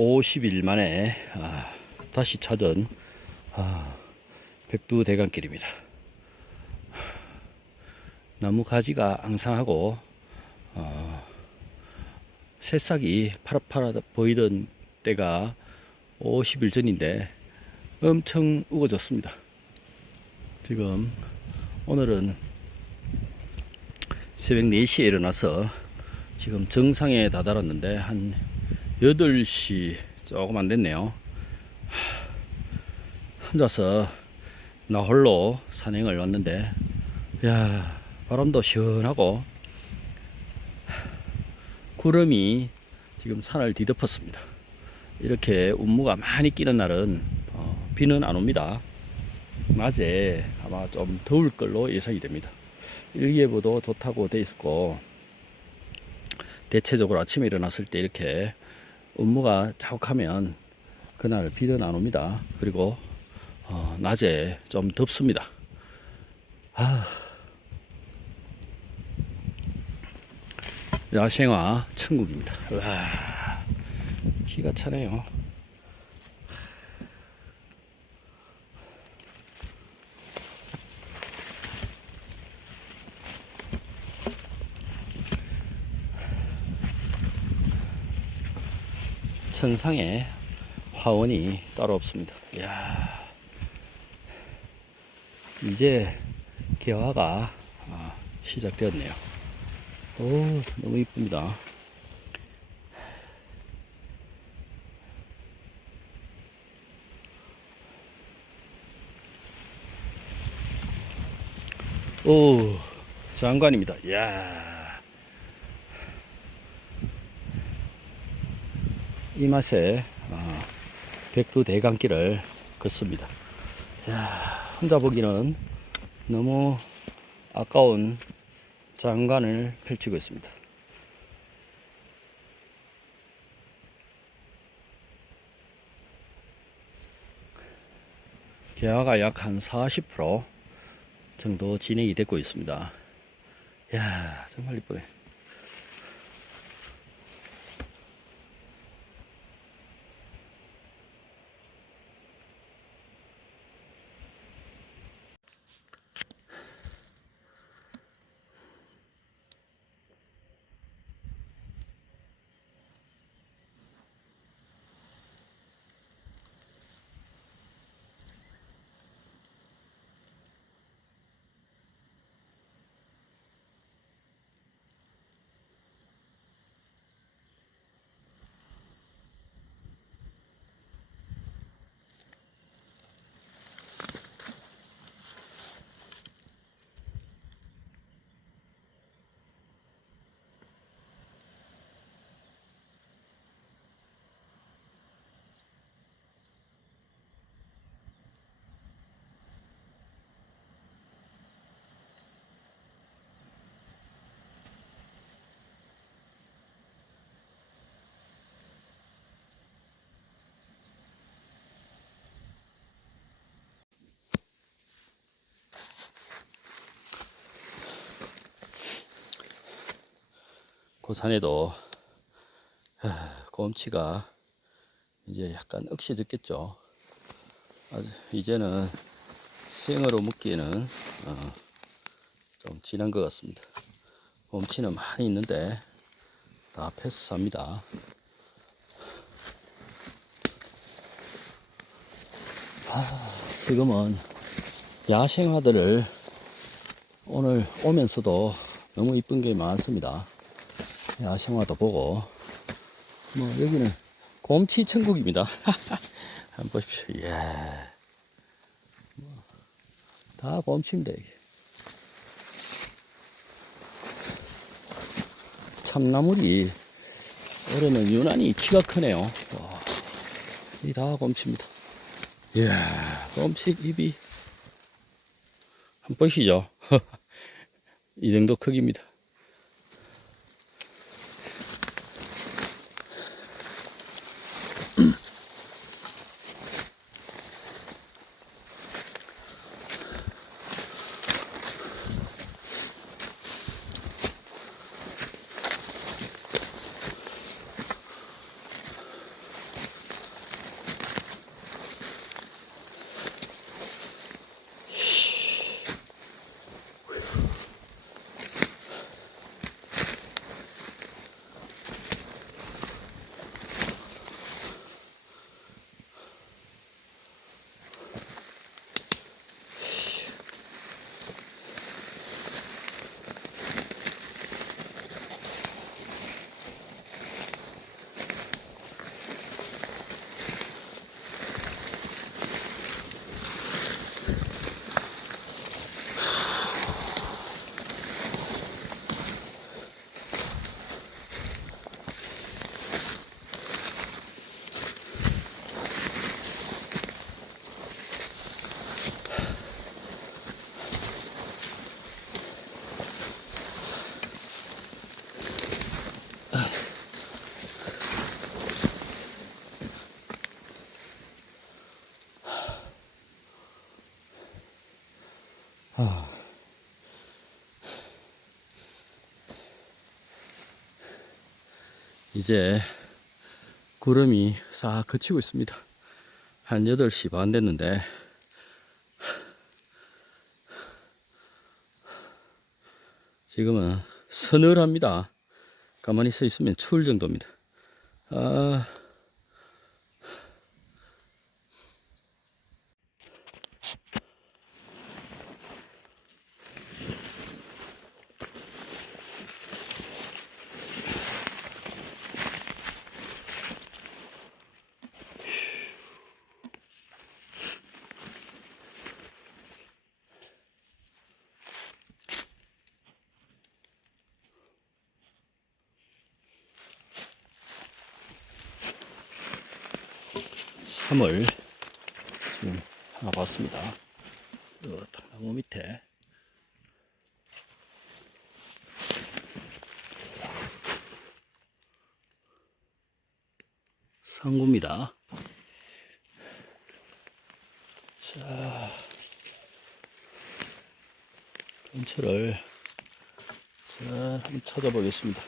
50일 만에 다시 찾은 백두대간길입니다. 나무 가지가 앙상하고 새싹이 파랗파랗 보이던 때가 50일 전인데 엄청 우거졌습니다. 지금 오늘은 새벽 4시에 일어나서 지금 정상에 다다랐는데 한 8시 조금 안 됐네요. 혼자서 나 홀로 산행을 왔는데, 야, 바람도 시원하고 구름이 지금 산을 뒤덮었습니다. 이렇게 운무가 많이 끼는 날은 비는 안 옵니다. 낮에 아마 좀 더울 걸로 예상이 됩니다. 일기예보도 좋다고 돼 있었고, 대체적으로 아침에 일어났을 때 이렇게 운무가 자욱하면 그날 비는 안 옵니다. 그리고 낮에 좀 덥습니다. 야생화 천국입니다. 와, 기가 차네요. 천상에 화원이 따로 없습니다. 이야, 이제 개화가 시작되었네요. 오, 너무 이쁩니다. 오, 장관입니다. 이야, 이 맛에 백두대간길을 걷습니다. 이야, 혼자 보기는 너무 아까운 장관을 펼치고 있습니다. 개화가 약 한 40% 정도 진행이 되고 있습니다. 이야, 정말 이쁘네. 그 산에도 곰치가 이제 약간 억시 듣겠죠. 이제는 생으로 먹기에는 좀 지난 것 같습니다. 곰치는 많이 있는데 다 패스합니다. 지금은 야생화들을 오늘 오면서도 너무 이쁜 게 많습니다. 야생화도 보고, 여기는 곰치 천국입니다. 한번 보십시오. 이야, 다 곰치입니다. 이게. 참나물이 올해는 유난히 키가 크네요. 와, 이 다 곰치입니다. 이야, 곰치 입이 한번 보시죠. 이 정도 크기입니다. 이제 구름이 싹 그치고 있습니다. 한 8시 반 됐는데 지금은 서늘합니다. 가만히 서 있으면 추울 정도입니다. 아, 3월 지금 하나 봤습니다. 나무 밑에 상구입니다. 자, 근처를 자, 한번 찾아보겠습니다.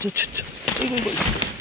저. 이거.